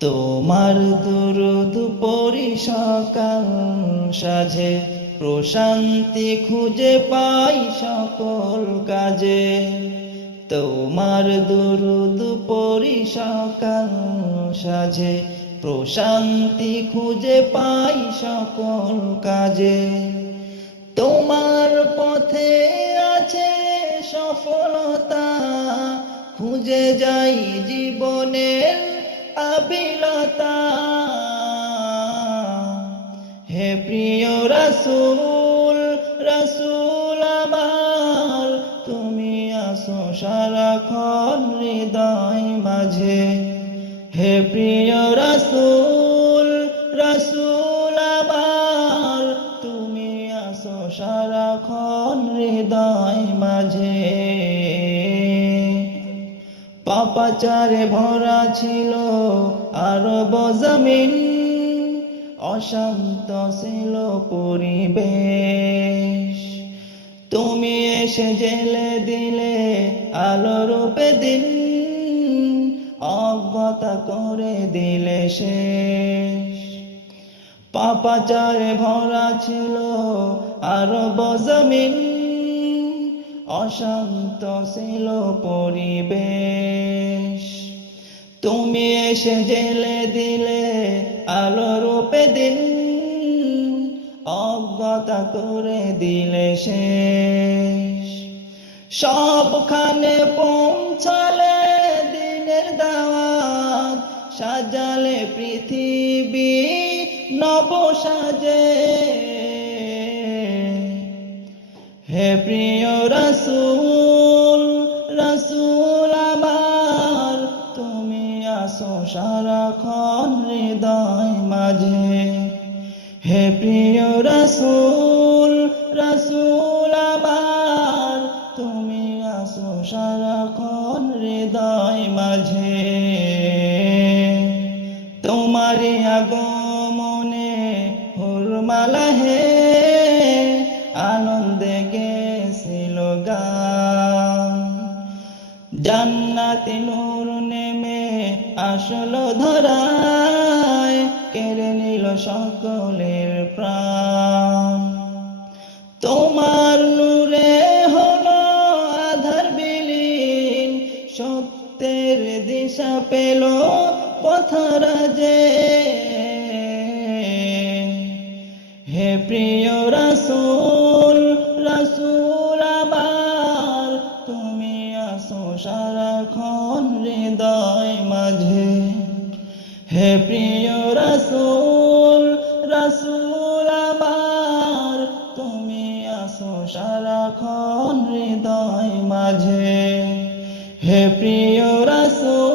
তোমার দুরুদ পড়ি সকাল সাজে, প্রশান্তি খুঁজে পাই সকল কাজে। তোমার দুরুদ পড়ি সকাল সাজে, প্রশান্তি খুঁজে পাই সকল কাজে। তোমার পথে আছে সফলতা, খুঁজে যাই জীবনের আবিলতা। হে প্রিয় রাসূল, রাসূল আমার, তুমি আসো সারাক্ষণ হৃদয় মাঝে। হে প্রিয় রাসূল, রাসূল আমার, তুমি আসো সারাক্ষণ হৃদয় মাঝে। পাপাচারে ভরা ছিল আরব জমিন, অশান্ত ছিল পরিবেশ। তুমি এসে জেলে দিলে আলোরূপে দিন, অজ্ঞতা করে দিলে শেষ। পাপাচারে ভরা ছিল আরব জমিন, অশান্ত ছিল পরিবেশ। তুমি এসে জেলে দিলে আলোরূপে দিন, অজ্ঞতা করে দিলে শেষ। সবখানে পৌঁছালে দিনের দাওয়াত, সাজালে পৃথিবী নব সাজে। হে প্রিয় রাসূল, রাসূল আমার, তুমি আসো সারাক্ষণ হৃদয় মাঝে। হে প্রিয় রাসূল, রাসূল আমার, তুমি আসো সারাক্ষণ হৃদয় মাঝে। তোমারই আগমনে হুরমালা হে, আনন্দে গেছিল গান। জান্নাতি নূর নেমে আসলো ধরায়, কেড়ে নিল সকলের প্রাণ। তোমার নূরে হলো আধার বিলীন, সত্যের দিশা পেল পথরাজে। হে প্রিয় রাসূল, রাসূল আমার, তুমি আসো সারাক্ষণ হৃদয় মাঝে। হে প্রিয় রাসূল, রাসূল আমার, তুমি আসো সারাক্ষণ হৃদয় মাঝে। হে প্রিয় রাসূল।